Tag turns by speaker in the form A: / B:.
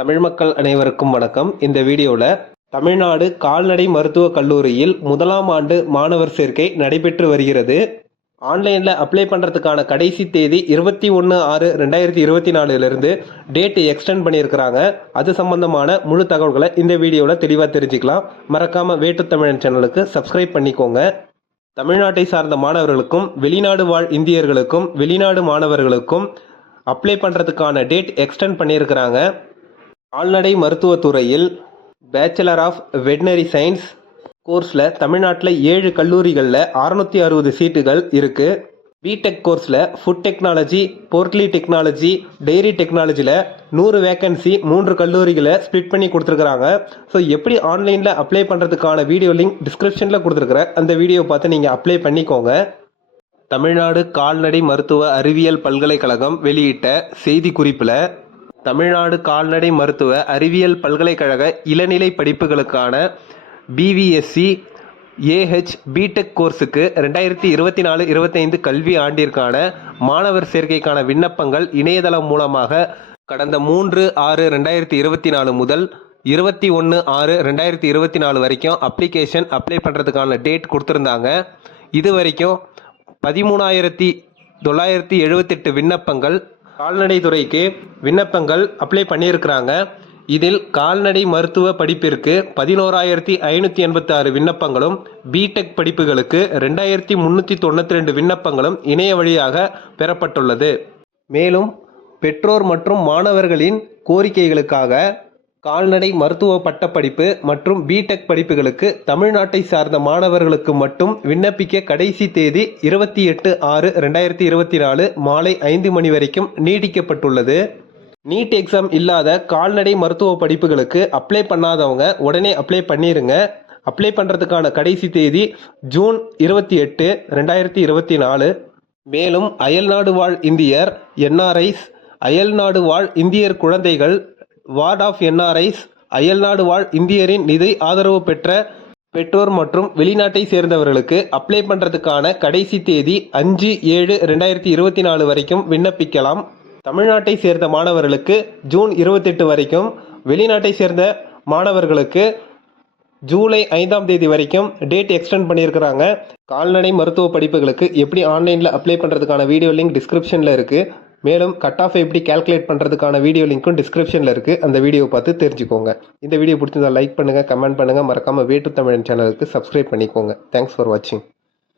A: தமிழ் மக்கள் அனைவருக்கும் வணக்கம். இந்த வீடியோவில் தமிழ்நாடு கால்நடை மருத்துவக் கல்லூரியில் முதலாம் ஆண்டு மாணவர் சேர்க்கை நடைபெற்று வருகிறது. ஆன்லைனில் அப்ளை பண்ணுறதுக்கான கடைசி தேதி இருபத்தி ஒன்று ஆறு ரெண்டாயிரத்தி இருபத்தி நாலுலேருந்து டேட் எக்ஸ்டெண்ட் பண்ணியிருக்கிறாங்க. அது சம்பந்தமான முழு தகவல்களை இந்த வீடியோவில் தெளிவாக தெரிஞ்சுக்கலாம். மறக்காமல் வேட்டு தமிழன் சேனலுக்கு சப்ஸ்கிரைப் பண்ணிக்கோங்க. தமிழ்நாட்டை சார்ந்த மாணவர்களுக்கும் வெளிநாடு வாழ் இந்தியர்களுக்கும் வெளிநாடு மாணவர்களுக்கும் அப்ளை பண்ணுறதுக்கான டேட் எக்ஸ்டெண்ட் பண்ணியிருக்கிறாங்க. கால்நடை மருத்துவத் துறையில் பேச்சுலர் ஆஃப் வெட்னரி சயின்ஸ் கோர்ஸில் தமிழ்நாட்டில் ஏழு கல்லூரிகளில் அறநூற்றி அறுபது சீட்டுகள் இருக்குது பிடெக் கோர்ஸில் food technology poultry technology dairy டெக்னாலஜியில் நூறு வேக்கன்சி மூன்று கல்லூரிகளை ஸ்ப்ளிட் பண்ணி கொடுத்துருக்குறாங்க. ஸோ எப்படி ஆன்லைனில் அப்ளை பண்ணுறதுக்கான வீடியோ லிங்க் டிஸ்கிரிப்ஷனில் கொடுத்துருக்குறேன் அந்த வீடியோ பார்த்து நீங்கள் அப்ளை பண்ணிக்கோங்க. தமிழ்நாடு கால்நடை மருத்துவ அறிவியல் பல்கலைக்கழகம் வெளியிட்ட செய்தி குறிப்பில் தமிழ்நாடு கால்நடை மருத்துவ அறிவியல் பல்கலைக்கழக இளநிலை படிப்புகளுக்கான பிவிஎஸ்சி ஏஹெச் பிடெக் கோர்ஸுக்கு ரெண்டாயிரத்தி இருபத்தி நாலு இருபத்தைந்து கல்வி ஆண்டிற்கான மாணவர் சேர்க்கைக்கான விண்ணப்பங்கள் இணையதளம் மூலமாக கடந்த மூன்று ஆறு ரெண்டாயிரத்தி இருபத்தி நாலு முதல் இருபத்தி ஒன்று ஆறு ரெண்டாயிரத்தி இருபத்தி நாலு வரைக்கும் அப்ளிகேஷன் அப்ளை பண்ணுறதுக்கான டேட் கொடுத்துருந்தாங்க. இது வரைக்கும் பதிமூணாயிரத்தி தொள்ளாயிரத்தி எழுபத்தெட்டு விண்ணப்பங்கள் கால்நடை துறைக்கு விண்ணப்பங்கள் அப்ளை பண்ணியிருக்கிறாங்க. இதில் கால்நடை மருத்துவ படிப்பிற்கு பதினோராயிரத்தி ஐநூற்றி எண்பத்தாறு விண்ணப்பங்களும் பிடெக் படிப்புகளுக்கு ரெண்டாயிரத்தி முந்நூற்றி தொண்ணூற்றி ரெண்டு விண்ணப்பங்களும் இணைய வழியாக பெறப்பட்டுள்ளது. மேலும் பெற்றோர் மற்றும் மாணவர்களின் கோரிக்கைகளுக்காக கால்நடை மருத்துவ பட்டப்படிப்பு மற்றும் பிடெக் படிப்புகளுக்கு தமிழ்நாட்டை சார்ந்த மாணவர்களுக்கு மட்டும் விண்ணப்பிக்க கடைசி தேதி இருபத்தி எட்டு ஆறு ரெண்டாயிரத்தி இருபத்தி நாலு மாலை ஐந்து மணி வரைக்கும் நீட்டிக்கப்பட்டுள்ளது. நீட் எக்ஸாம் இல்லாத கால்நடை மருத்துவ படிப்புகளுக்கு அப்ளை பண்ணாதவங்க உடனே அப்ளை பண்ணிடுங்க அப்ளை பண்ணுறதுக்கான கடைசி தேதி ஜூன் இருபத்தி எட்டு ரெண்டாயிரத்தி இருபத்தி நாலு. மேலும் அயல்நாடு வாழ் இந்தியர் என்ஆர்ஐஸ் அயல்நாடு வாழ் இந்தியர் குழந்தைகள் வார்ட் ஆஃப் என்ஆர்ஐஸ் அயல்நாடு வாழ் இந்தியரின் நிதி ஆதரவு பெற்ற பெற்றோர் மற்றும் வெளிநாட்டை சேர்ந்தவர்களுக்கு அப்ளை பண்ணுறதுக்கான கடைசி தேதி அஞ்சு ஏழு ரெண்டாயிரத்தி இருபத்தி நாலு வரைக்கும் விண்ணப்பிக்கலாம். தமிழ்நாட்டை சேர்ந்த மாணவர்களுக்கு ஜூன் இருபத்தெட்டு வரைக்கும் வெளிநாட்டை சேர்ந்த மாணவர்களுக்கு ஜூலை ஐந்தாம் தேதி வரைக்கும் டேட் எக்ஸ்டெண்ட் பண்ணியிருக்கிறாங்க. கால்நடை மருத்துவ படிப்புகளுக்கு எப்படி ஆன்லைனில் அப்ளை பண்ணுறதுக்கான வீடியோ லிங்க் டிஸ்கிரிப்ஷனில் இருக்குது மேலும் கட் ஆஃப் எப்படி கால்குலேட் பண்ணுறதுக்கான வீடியோ லிங்க்கும் டிஸ்கிரிப்ஷனில் இருக்குது அந்த வீடியோ பார்த்து தெரிஞ்சுக்கோங்க. இந்த வீடியோ பிடிச்சிருந்தா லைக் பண்ணுங்கள் கமெண்ட் பண்ணுங்கள் மறக்காமல் வேட்டு தமிழன் சேனலுக்கு சப்ஸ்கிரைப் பண்ணிக்கோங்க. தேங்க்ஸ் ஃபார் வாட்சிங்